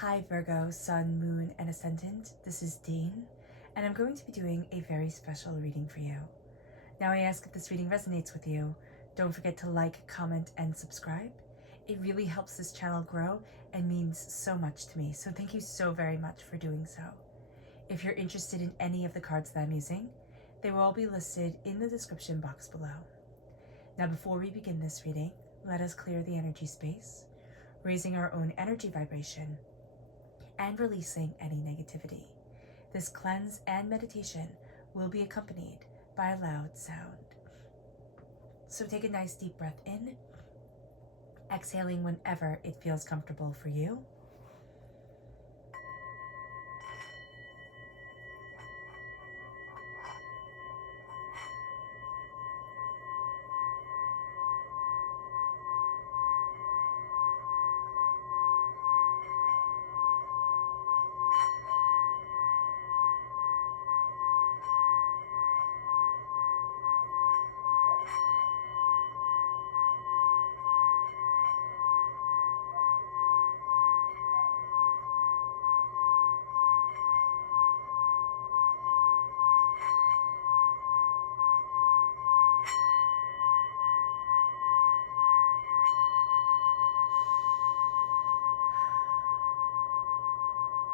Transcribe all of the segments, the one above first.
Hi Virgo, Sun, Moon, and Ascendant. This is Dane, and I'm going to be doing a very special reading for you. Now I ask if this reading resonates with you, don't forget to like, comment, and subscribe. It really helps this channel grow and means so much to me, so thank you so very much for doing so. If you're interested in any of the cards that I'm using, they will all be listed in the description box below. Now before we begin this reading, let us clear the energy space, raising our own energy vibration and releasing any negativity. This cleanse and meditation will be accompanied by a loud sound. So take a nice deep breath in, exhaling whenever it feels comfortable for you.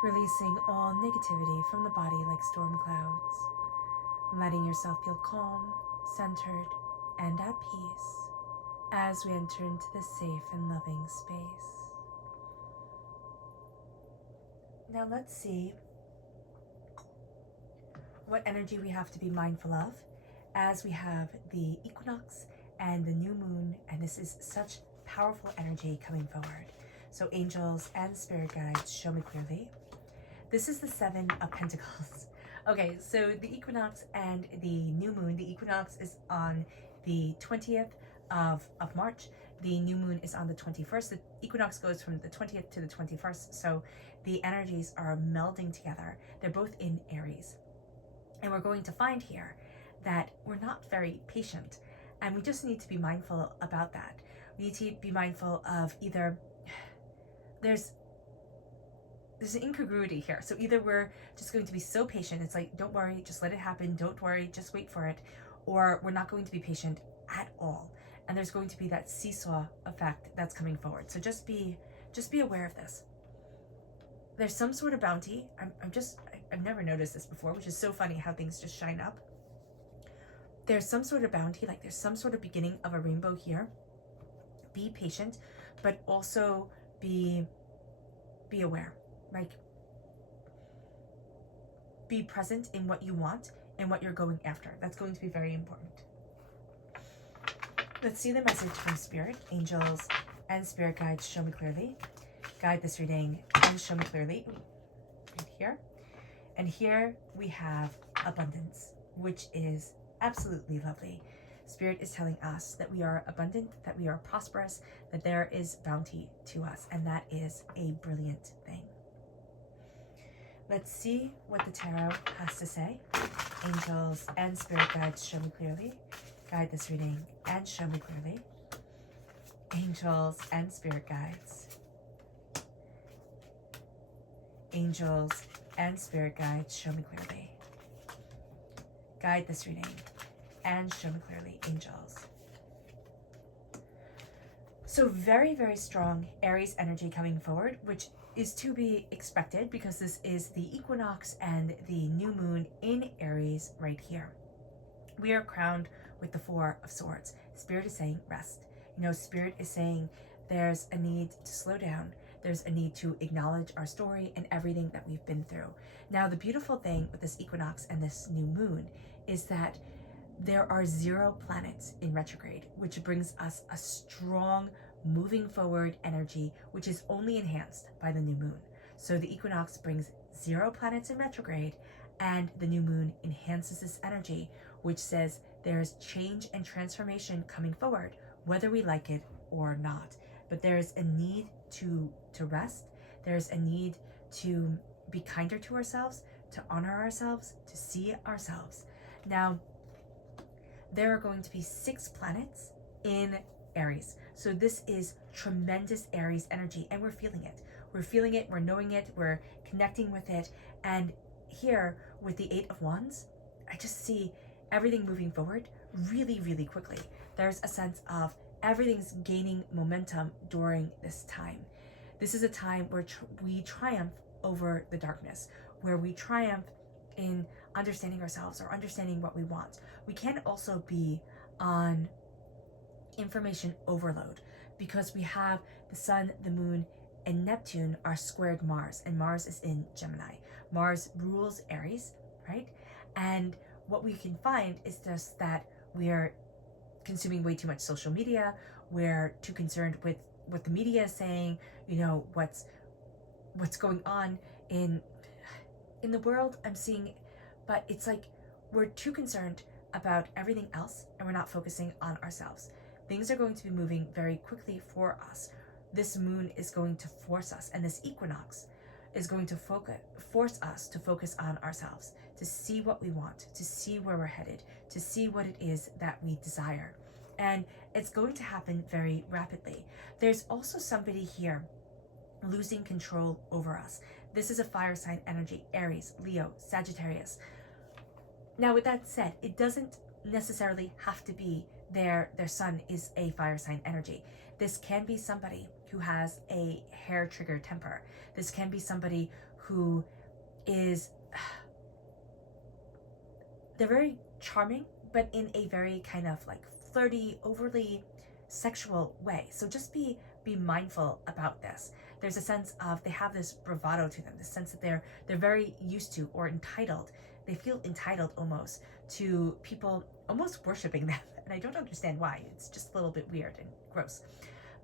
Releasing all negativity from the body like storm clouds, letting yourself feel calm, centered, and at peace as we enter into this safe and loving space. Now let's see what energy we have to be mindful of as we have the equinox and the new moon, and this is such powerful energy coming forward. So angels and spirit guides, show me clearly. This is the Seven of Pentacles. Okay, so the equinox and the new moon. The equinox is on the 20th of March. The new moon is on the 21st. The equinox goes from the 20th to the 21st. So the energies are melding together. They're both in Aries. And we're going to find here that we're not very patient. And we just need to be mindful about that. We need to be mindful of either there's an incongruity here. So either we're just going to be so patient, it's like, don't worry, just let it happen, don't worry, just wait for it, or we're not going to be patient at all. And there's going to be that seesaw effect that's coming forward. So just be aware of this. There's some sort of bounty. I've never noticed this before, which is so funny how things just shine up. There's some sort of bounty, like there's some sort of beginning of a rainbow here. Be patient, but also be aware. Like, be present in what you want and what you're going after. That's going to be very important. Let's see the message from Spirit, angels, and spirit guides, show me clearly. Guide this reading and show me clearly. Right here. And here we have abundance, which is absolutely lovely. Spirit is telling us that we are abundant, that we are prosperous, that there is bounty to us, and that is a brilliant thing. Let's see what the tarot has to say. Angels and spirit guides, show me clearly. Guide this reading and show me clearly. Angels and spirit guides. Angels and spirit guides, show me clearly. Guide this reading and show me clearly, angels. So very, very strong Aries energy coming forward, which is to be expected because this is the equinox and the new moon in Aries right here. We are crowned with the Four of Swords. Spirit is saying rest. You know, Spirit is saying there's a need to slow down. There's a need to acknowledge our story and everything that we've been through. Now, the beautiful thing with this equinox and this new moon is that there are 0 planets in retrograde, which brings us a strong moving forward energy, which is only enhanced by the new moon. So the equinox brings 0 planets in retrograde, and the new moon enhances this energy, which says there's change and transformation coming forward, whether we like it or not. But there's a need to rest. There's a need to be kinder to ourselves, to honor ourselves, to see ourselves. Now, there are going to be 6 planets in Aries. So this is tremendous Aries energy, and we're feeling it. We're feeling it, we're knowing it, we're connecting with it. And here with the Eight of Wands, I just see everything moving forward really, really quickly. There's a sense of everything's gaining momentum during this time. This is a time where we triumph over the darkness, where we triumph in understanding ourselves or understanding what we want. We can also be on information overload because we have the sun, the moon, and Neptune are squared Mars, and Mars is in Gemini. Mars rules Aries, right? And what we can find is just that we're consuming way too much social media. We're too concerned with what the media is saying, you know, what's going on in the world. I'm seeing, but it's like we're too concerned about everything else and we're not focusing on ourselves. Things are going to be moving very quickly for us. This moon is going to force us, and this equinox is going to force us to focus on ourselves, to see what we want, to see where we're headed, to see what it is that we desire. And it's going to happen very rapidly. There's also somebody here losing control over us. This is a fire sign energy, Aries, Leo, Sagittarius. Now, with that said, it doesn't necessarily have to be their sun is a fire sign energy. This can be somebody who has a hair trigger temper. This can be somebody who is, they're very charming, but in a very kind of like flirty, overly sexual way. So just be mindful about this. There's a sense of they have this bravado to them, the sense that they're very used to or entitled. They feel entitled almost to people almost worshiping them. And I don't understand why. It's just a little bit weird and gross.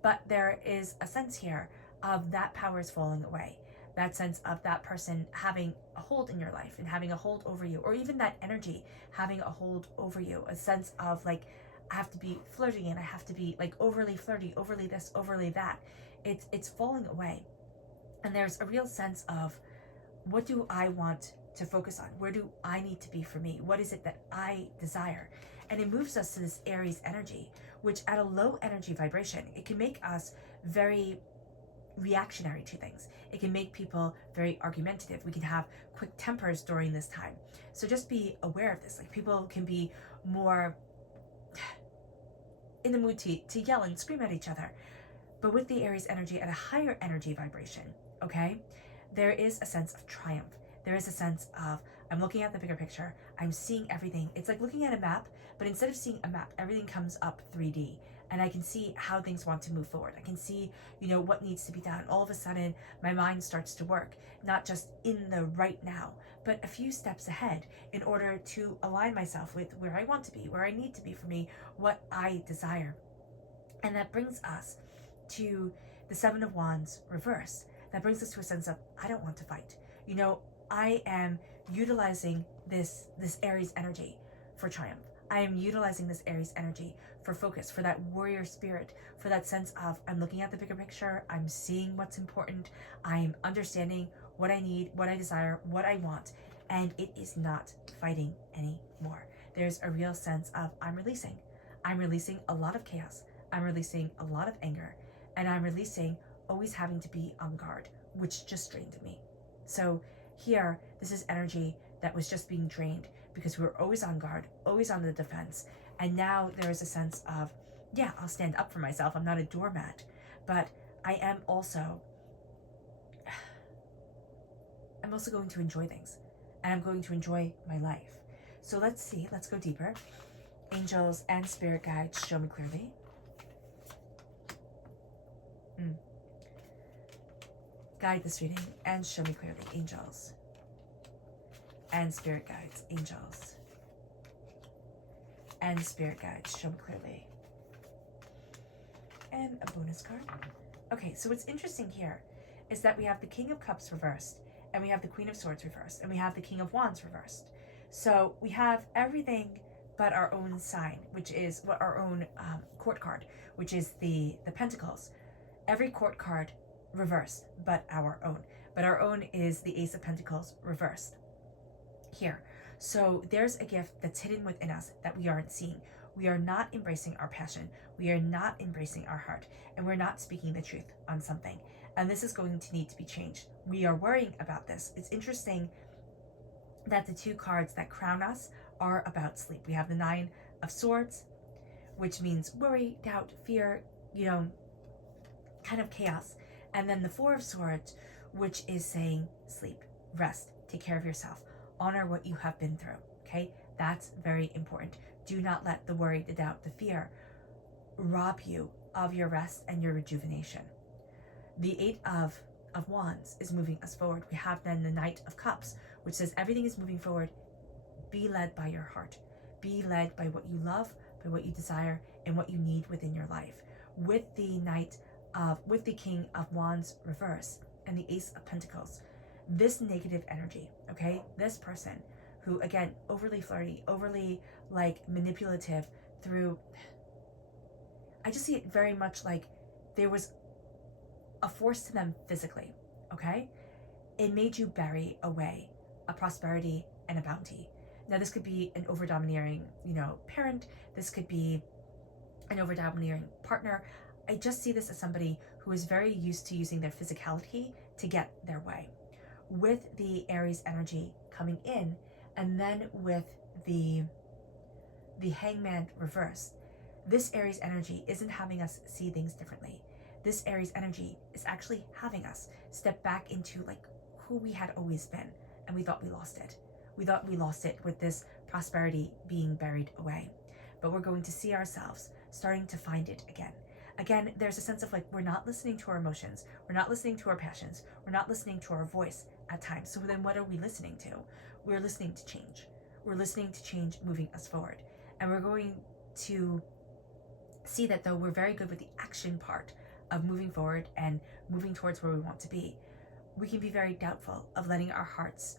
But there is a sense here of that power is falling away. That sense of that person having a hold in your life and having a hold over you, or even that energy having a hold over you. A sense of like, I have to be flirty and I have to be like overly flirty, overly this, overly that. It's falling away. And there's a real sense of, what do I want to focus on? Where do I need to be for me? What is it that I desire? And it moves us to this Aries energy, which at a low energy vibration, it can make us very reactionary to things. It can make people very argumentative. We can have quick tempers during this time. So just be aware of this. Like, people can be more in the mood to yell and scream at each other. But with the Aries energy at a higher energy vibration, okay, there is a sense of triumph. There is a sense of, I'm looking at the bigger picture. I'm seeing everything. It's like looking at a map, but instead of seeing a map, everything comes up 3D. And I can see how things want to move forward. I can see, you know, what needs to be done. All of a sudden, my mind starts to work, not just in the right now, but a few steps ahead in order to align myself with where I want to be, where I need to be for me, what I desire. And that brings us to the Seven of Wands reverse. That brings us to a sense of, I don't want to fight. You know, I am utilizing this Aries energy for triumph. I am utilizing this Aries energy for focus, for that warrior spirit, for that sense of, I'm looking at the bigger picture, I'm seeing what's important, I'm understanding what I need, what I desire, what I want, and it is not fighting anymore. There's a real sense of, I'm releasing. I'm releasing a lot of chaos. I'm releasing a lot of anger, and I'm releasing always having to be on guard, which just drained me. So here, this is energy that was just being drained because we were always on guard, always on the defense. And now there is a sense of, yeah, I'll stand up for myself. I'm not a doormat, but I am also, I'm also going to enjoy things, and I'm going to enjoy my life. So let's see, let's go deeper. Angels and spirit guides, show me clearly. Guide this reading and show me clearly, angels and spirit guides, angels and spirit guides, show me clearly. And a bonus card. Okay, so what's interesting here is that we have the King of Cups reversed, and we have the Queen of Swords reversed, and we have the King of Wands reversed. So we have everything but our own sign, which is what our own court card, which is the Pentacles. Every court card reversed but our own. But our own is the Ace of Pentacles reversed here. So there's a gift that's hidden within us that we aren't seeing. We are not embracing our passion. We are not embracing our heart. And we're not speaking the truth on something. And this is going to need to be changed. We are worrying about this. It's interesting that the 2 cards that crown us are about sleep. We have the 9 of Swords, which means worry, doubt, fear, kind of chaos. And then the 4 of Swords, which is saying sleep, rest, take care of yourself, honor what you have been through. Okay, that's very important. Do not let the worry, the doubt, the fear rob you of your rest and your rejuvenation. The 8 of Wands is moving us forward. We have then the Knight of Cups, which says everything is moving forward. Be led by your heart. Be led by what you love, by what you desire, and what you need within your life. With the King of Wands reverse and the Ace of Pentacles, this negative energy, okay, this person who, again, overly flirty, overly manipulative through, I just see it very much like there was a force to them physically, okay? It made you bury away a prosperity and a bounty. Now, this could be an over-domineering, parent. This could be an over-domineering partner. I just see this as somebody who is very used to using their physicality to get their way. With the Aries energy coming in, and then with the Hangman reverse, this Aries energy isn't having us see things differently. This Aries energy is actually having us step back into who we had always been, and we thought we lost it. We thought we lost it with this prosperity being buried away. But we're going to see ourselves starting to find it again. Again, there's a sense of we're not listening to our emotions. We're not listening to our passions. We're not listening to our voice at times. So then what are we listening to? We're listening to change. We're listening to change moving us forward. And we're going to see that though we're very good with the action part of moving forward and moving towards where we want to be, we can be very doubtful of letting our hearts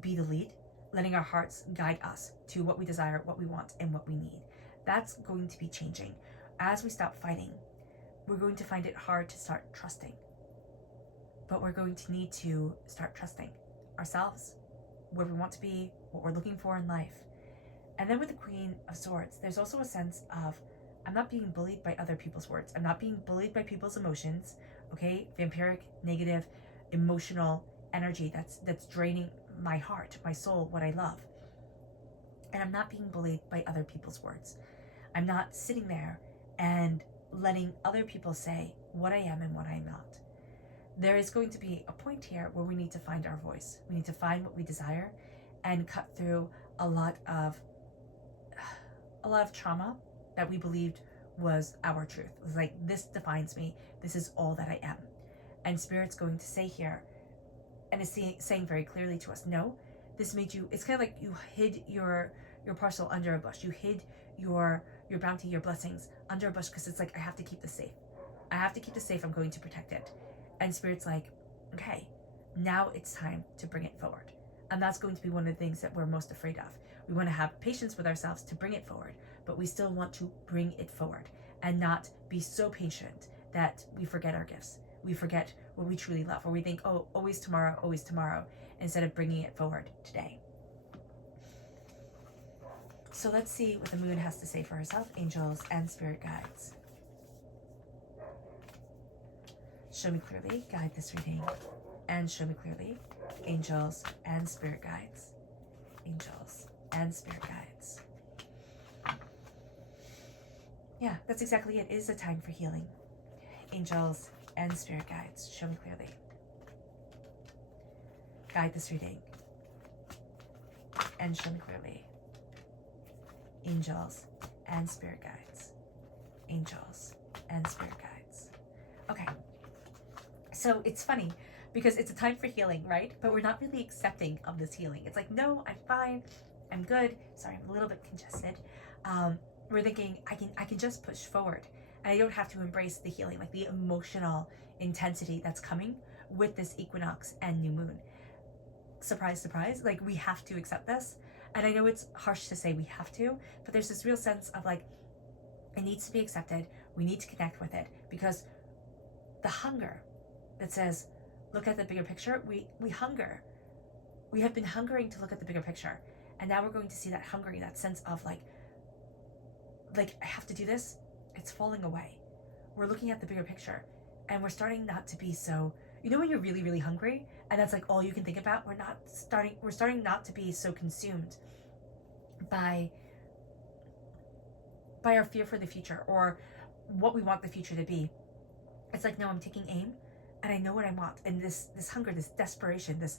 be the lead, letting our hearts guide us to what we desire, what we want, and what we need. That's going to be changing. As we stop fighting, we're going to find it hard to start trusting. But we're going to need to start trusting ourselves, where we want to be, what we're looking for in life. And then with the Queen of Swords, there's also a sense of, I'm not being bullied by other people's words. I'm not being bullied by people's emotions, okay? Vampiric, negative, emotional energy that's draining my heart, my soul, what I love. And I'm not being bullied by other people's words. I'm not sitting there and letting other people say what I am and what I'm not. There is going to be a point here where we need to find our voice. We need to find what we desire and cut through a lot of trauma that we believed was our truth. It was this defines me. This is all that I am. And Spirit's going to say here, and is saying very clearly to us, no, this made you, it's kind of like you hid your parcel under a bush. You hid your bounty, your blessings under a bush because it's I have to keep this safe. I have to keep this safe. I'm going to protect it. And Spirit's okay, now it's time to bring it forward. And that's going to be one of the things that we're most afraid of. We want to have patience with ourselves to bring it forward, but we still want to bring it forward and not be so patient that we forget our gifts. We forget what we truly love, or we think, oh, always tomorrow, instead of bringing it forward today. So let's see what the moon has to say for herself, angels and spirit guides. Show me clearly, guide this reading, and show me clearly, angels and spirit guides. Angels and spirit guides. Yeah, that's exactly it. It is a time for healing. Angels and spirit guides, show me clearly. Guide this reading, and show me clearly. Angels and spirit guides. Angels and spirit guides. Okay. So it's funny because it's a time for healing, right? But we're not really accepting of this healing. It's no, I'm fine. I'm good. Sorry, I'm a little bit congested. We're thinking I can just push forward, and I don't have to embrace the healing, the emotional intensity that's coming with this equinox and new moon. Surprise, surprise. We have to accept this. And I know it's harsh to say we have to, but there's this real sense of it needs to be accepted. We need to connect with it, because the hunger that says, look at the bigger picture, we hunger. We have been hungering to look at the bigger picture. And now we're going to see that hungering, that sense of like, I have to do this, it's falling away. We're looking at the bigger picture, and we're starting not to be so, you know, when you're really, really hungry and that's like all you can think about, we're starting not to be so consumed by our fear for the future or what we want the future to be. It's like, no, I'm taking aim and I know what I want, and this hunger, this desperation, this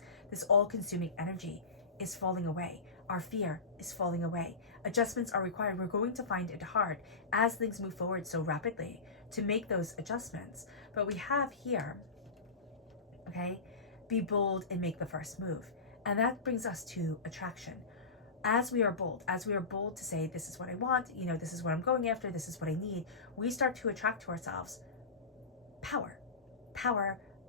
all-consuming energy is falling away. Our fear is falling away. Adjustments are required. We're going to find it hard as things move forward so rapidly to make those adjustments. But we have here, okay, be bold and make the first move. And that brings us to attraction. As we are bold to say, this is what I want, you know, this is what I'm going after, this is what I need, we start to attract to ourselves power,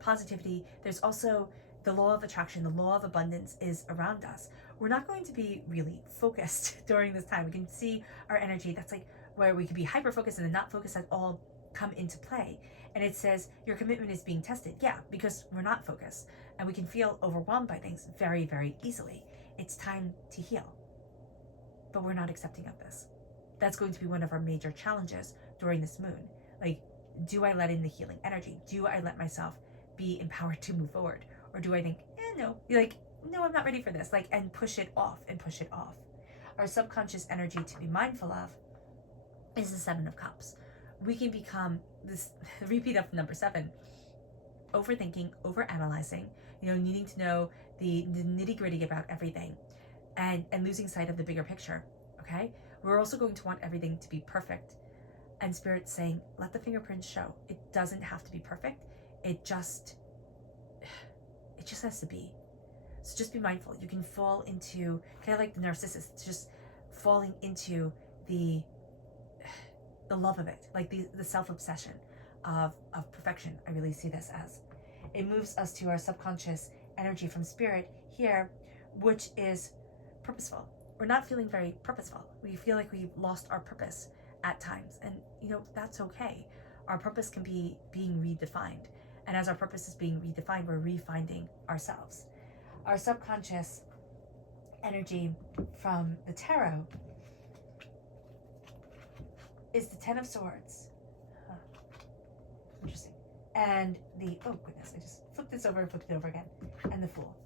positivity. There's also the law of attraction, the law of abundance is around us. We're not going to be really focused during this time. We can see our energy. That's like where we could be hyper-focused and then not focused at all come into play. And it says your commitment is being tested. Yeah, because we're not focused and we can feel overwhelmed by things very, very easily. It's time to heal. But we're not accepting of this. That's going to be one of our major challenges during this moon. Like, do I let in the healing energy? Do I let myself be empowered to move forward? Or do I think, no, like, no, I'm not ready for this, like, and push it off. Our subconscious energy to be mindful of is the Seven of Cups. We can become this repeat of number 7, overthinking, overanalyzing, you know, needing to know the nitty-gritty about everything, and losing sight of the bigger picture. Okay, we're also going to want everything to be perfect, and Spirit's saying, let the fingerprints show. It doesn't have to be perfect. It just has to be. So just be mindful. You can fall into kind of like the narcissist, just falling into the love of it, like the self-obsession of perfection. I really see this as. It moves us to our subconscious energy from Spirit here, which is purposeful. We're not feeling very purposeful. We feel like we've lost our purpose at times, and you know, that's okay. Our purpose can be being redefined, and as our purpose is being redefined, we're refinding ourselves. Our subconscious energy from the tarot is the Ten of Swords. Interesting. And the, oh goodness, I just flipped this over and flipped it over again. And the Fool.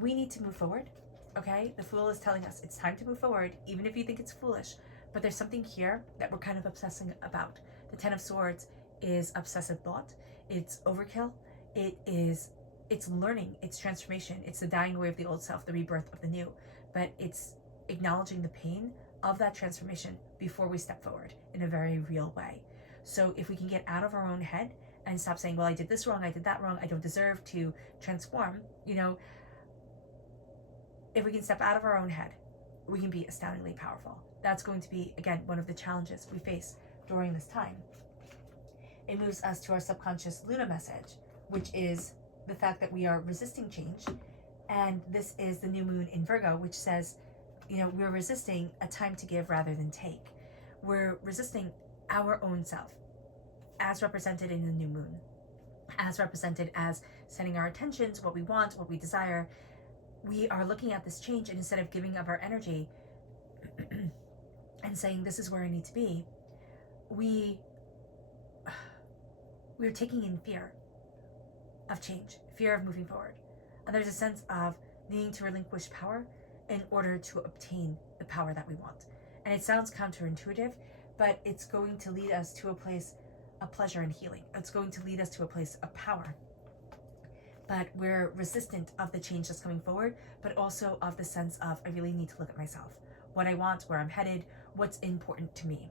We need to move forward, okay? The Fool is telling us it's time to move forward, even if you think it's foolish. But there's something here that we're kind of obsessing about. The Ten of Swords is obsessive thought. It's overkill. It's learning. It's transformation. It's the dying away of the old self, the rebirth of the new. But it's acknowledging the pain of that transformation before we step forward in a very real way. So if we can get out of our own head and stop saying, well, I did this wrong, I did that wrong, I don't deserve to transform, you know, if we can step out of our own head, we can be astoundingly powerful. That's going to be, again, one of the challenges we face during this time. It moves us to our subconscious Luna message, which is the fact that we are resisting change. And this is the new moon in Virgo, which says, you know, we're resisting a time to give rather than take. We're resisting our own self, as represented in the new moon, as represented as setting our intentions, what we want, what we desire. We are looking at this change, and instead of giving of our energy and saying, this is where I need to be, we're taking in fear of change, fear of moving forward. And there's a sense of needing to relinquish power in order to obtain the power that we want. And it sounds counterintuitive, but it's going to lead us to a place of pleasure and healing. It's going to lead us to a place of power. But we're resistant of the change that's coming forward, but also of the sense of, I really need to look at myself, what I want, where I'm headed, what's important to me.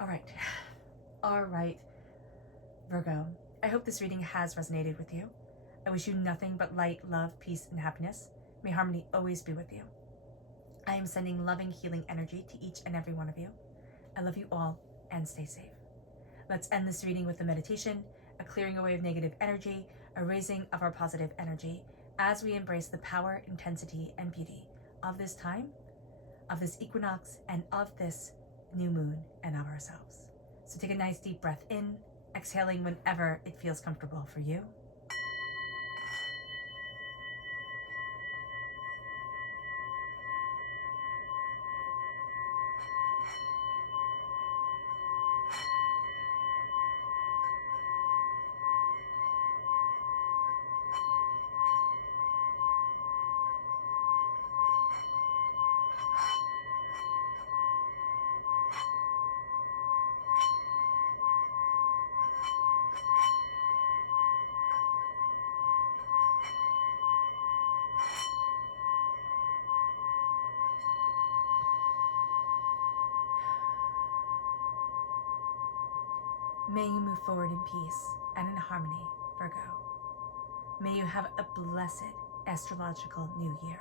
All right, Virgo. I hope this reading has resonated with you. I wish you nothing but light, love, peace, and happiness. May harmony always be with you. I am sending loving, healing energy to each and every one of you. I love you all, and stay safe. Let's end this reading with a meditation, a clearing away of negative energy, a raising of our positive energy, as we embrace the power, intensity, and beauty of this time, of this equinox, and of this new moon, and of ourselves. So take a nice deep breath in, exhaling whenever it feels comfortable for you. May you move forward in peace and in harmony, Virgo. May you have a blessed astrological new year,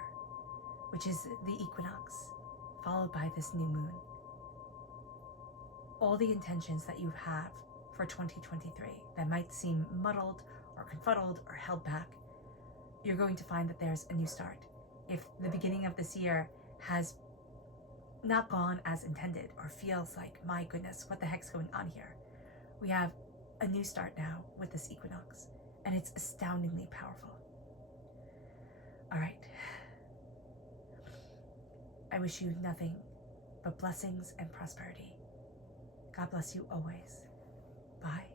which is the equinox, followed by this new moon. All the intentions that you have for 2023 that might seem muddled or confuddled or held back, you're going to find that there's a new start. If the beginning of this year has not gone as intended or feels like, my goodness, what the heck's going on here? We have a new start now with this equinox, and it's astoundingly powerful. All right. I wish you nothing but blessings and prosperity. God bless you always. Bye.